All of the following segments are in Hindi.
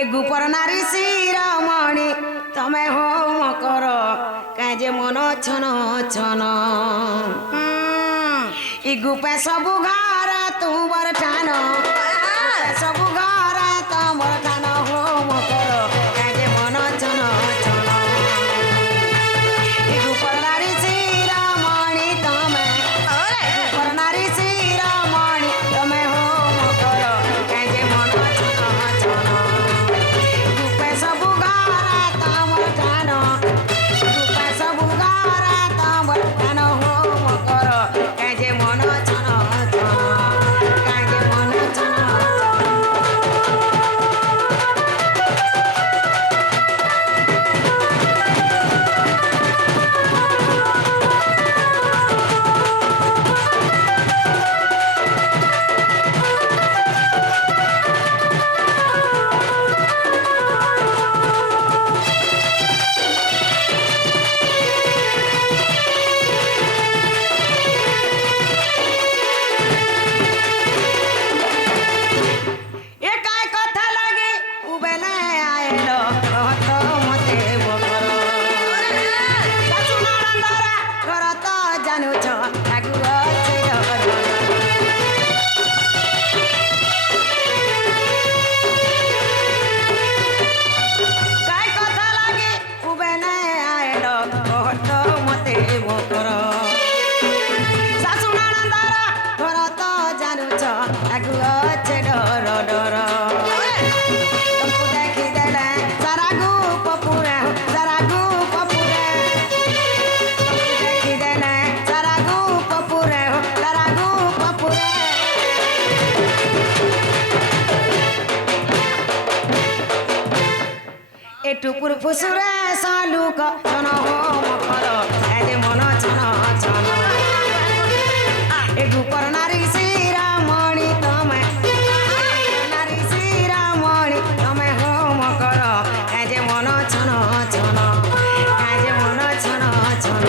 ए गुपर नारी शिरोमणि तमे होम कर काहे जे मन छन छन ई गुपे सबु घर तुमर ठान सबु घर तुमर ठान होम कर काहे जे मन छन छन ई गुपर नारी शिरोमणि तमे गुपर नारी शिरोमणि तमे होम कर काहे जे मन छन छन गुपे सबु घर तुमर ठान गुपे सबु घर तुमर ठान होम कर काहे जे मन छन छन काहे जे मन छन ए काय कथा लागे उबेला आएलो कहत मते बोकर सासु नरंदरा करत जानु छ लागु अछि काय कथा लागे उबेला आएलो कहत मते बोकर सासु नरंदरा करत जानु छ लागु अछि डर डर तुमको देखी देले सारा गुप पूरे सारा गुप पूरे तुमको देखी देले सारा गुप पूरे सारा गुप पूरे ए टुकुर फुसुरे सालुक छन होम कर ए मन छन छन ए गुपर नारी शिरोमणि तमे नारी शिरोमणि तमे होम कर ए जे मन छन छन ए जे मन छन छन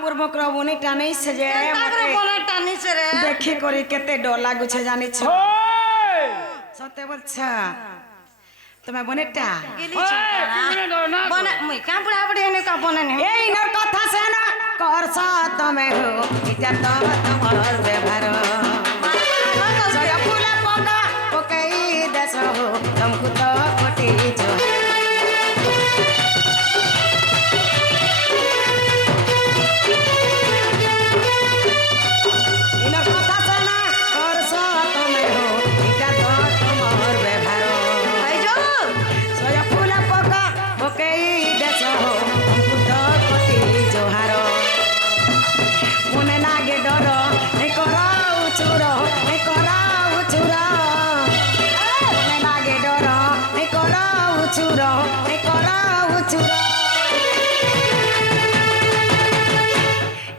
मोर बने टानै से जे ताकरे बने टानी से रे देखि करी केते डर लागु छे जानि छ सते बोलछा तमे बनेटा गेली छ बने मुई का बुढ़ा बुढ़ी ने का बने ने ए इनर कथा से ना करस तमे हो इटा तमर व्यवहार सया फूल पका पकई देस हो तुमको तो कोटी जो इनर कथा से ना करस तमे हो इटा तमर व्यवहार आई जो सया फूल पका पकई देस हो तुमको तो कोटी जोहार मने लागे डर ए कराउ चुर ए कराउ चुर मने लागे डर ए कराउ चुर ए कराउ चुर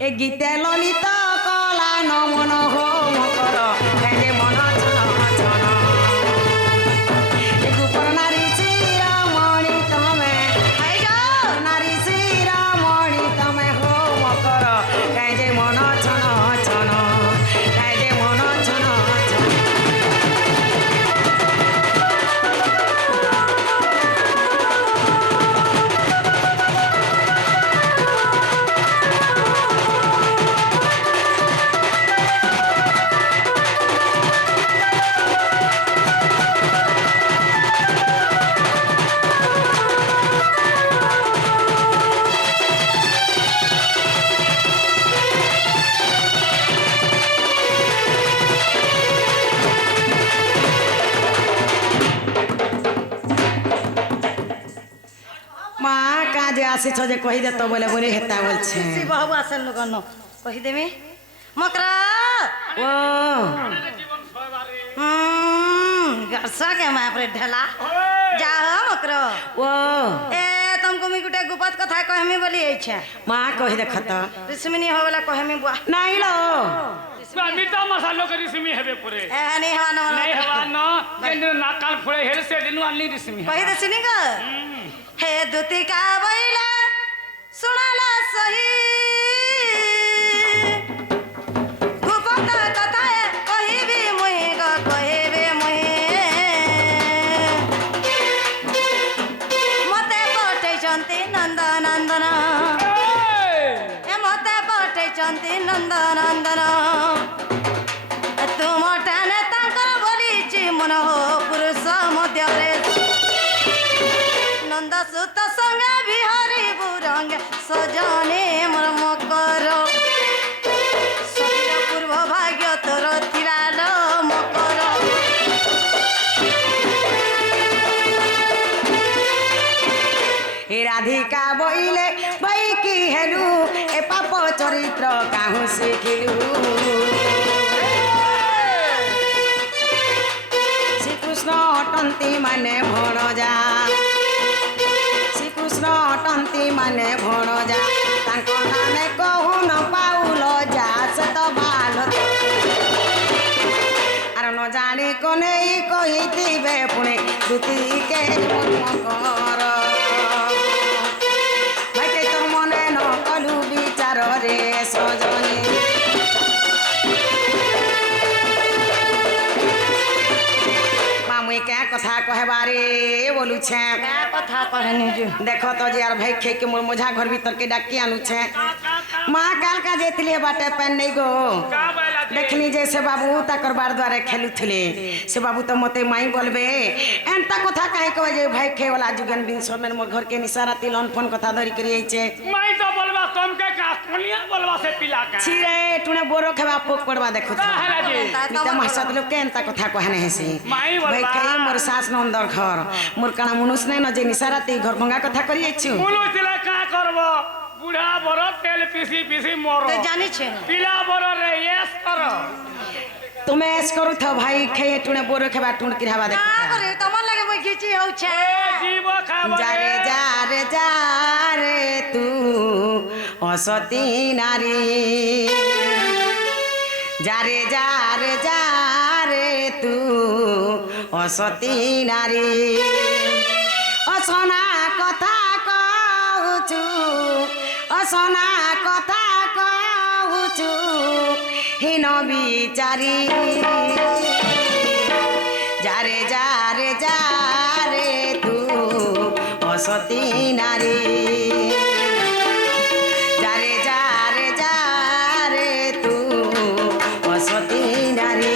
ए गीते ललित कला नमन होम कर काहे मन छन छन ए गुपर नारी शिरोमणि तमे आई जो नारी शिरोमणि तमे होम कर काहे मन छन छन काहे मन छन छन जे आसीछ जे कहि दे तो बोले बोले हेता बोल छे शिव बाबू आसन लगन कहि देबे मकरा ও के मापरे ढला जा हो मकरो ও ए तुमको मी गुटे गुपत कथा कहमी बोली छै মা কহি দেখ তো ऋषिमुनि होवेला कहमी बुआ নাই লো मिटा मसालो के रिसिमी हेबे पुरे ए नहीं हवा न नहीं हवा न केंद्र नाकाल फुळे हेल से दिनु अन्नी रिसिमी कहि दसिनी ग हे दुती का बैला सुनाला सही गुपत कथा कहिबी मुहि ग कहिबे मुहि मते पठै चंती नंद नंदन ए मते पठै चंती नंद नंदन तुम ठाने तांकर बोलीची मन हो पुरुष मध्यरे नंद सुत संगे बिहारी बुरंग सजने मोर मकर शरीर पूर्व भाग्य तोर थिलाल मकर हे राधिका বইলে বই কি হেলু এ পাপ চরিত্র কাহু শিখিলু শ্রীকৃষ্ণ অটন্তি মানে ভণজা শ্রীকৃষ্ণ অটন্তি মানে ভণজা তাঙ্ক নামে কহু ন পাউল যা সে তো ভালো আর ন জানি কোনেই কহিতিবে পুনে দুতিকে মন কর ভাইকে তোর মনে ন কলু বিচার রে সজনী मामुई क्या कथा कहबारे बोलू छे क्या कथा कहनी जो देखो तो जी यार भाई खे के मोर मोझा घर भीतर के डाकी आनु छे माँ काल का जेतले बाटे पेन नहीं गो का बैला देखनी जैसे बाबू तकर बार द्वारे खेलु थले से बाबू तो मते माई बोलबे एंता कथा काहे को जे भाई खे वाला जुगन बिन सोमेन मोर घर के निसारा तिलन फोन कथा धरी करी आइछे माई तो बोलबा तुम के का कोनिया बोलबा से पिला का छिरे टुने बोरो खेबा पोक पड़वा देखो का है जी मिता महसत लोग के एंता कथा कहने हेसी माई भाई बोलबा खे मोर सास नंदर घर मोर काना मुनुस नै न जे निसारा ती घर भंगा कथा करी आइछु मुलो तिला का करबो बुढ़ा बरो तेल पीसी पीसी मोरो तो जानी छे पिला बरो रे यस करो तुम्हें ऐस करू था भाई खे टुने बोरो खेबा टुन किरावा का देखो करे तमन लगे मैं खींची हो छे ए जीव खाबो जा रे तू असती नारी जा रे तू असती नारी असना कथा कहूचु असना कथा कहूचु हिन बिचारी जा रे तू असती नारी जा रे तू असती नारी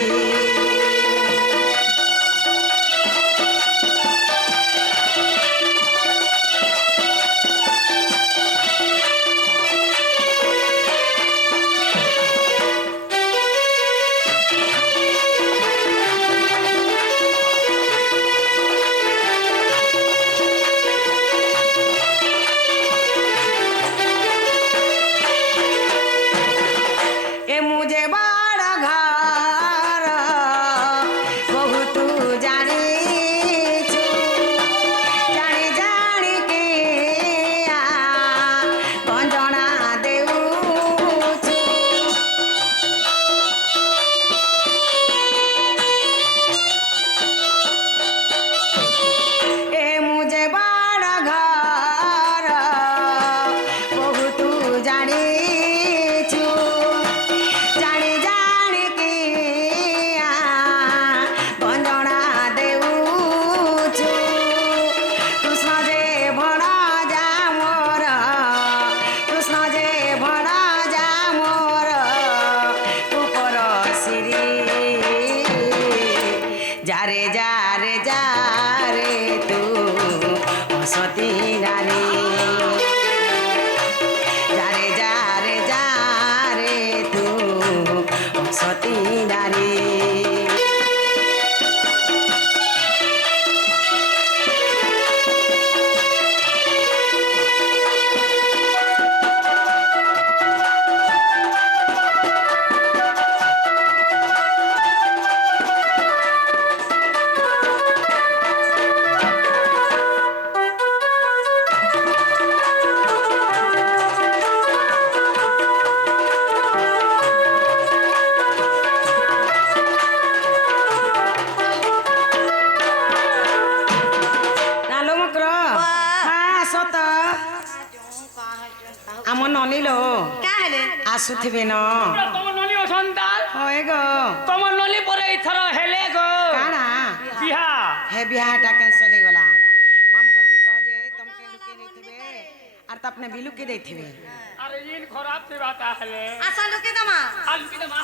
ননিলো কা হেলে আসুথিবে ন তোমার নলি অসন্তান হয় গো তোমার নলি পরে এথর হেলে গো কানা বিহা হে বিহাটা ক্যান্সেল ହେଇଗଲା মামু করতে কহ যে তমকে লুকে ଦେଇଥିବେ আর তো আপনি भी লুকে ଦେଇଥିବେ আরে ইন খরাব তে বাতা হেলে আসা লুকি দমা আলু কি মা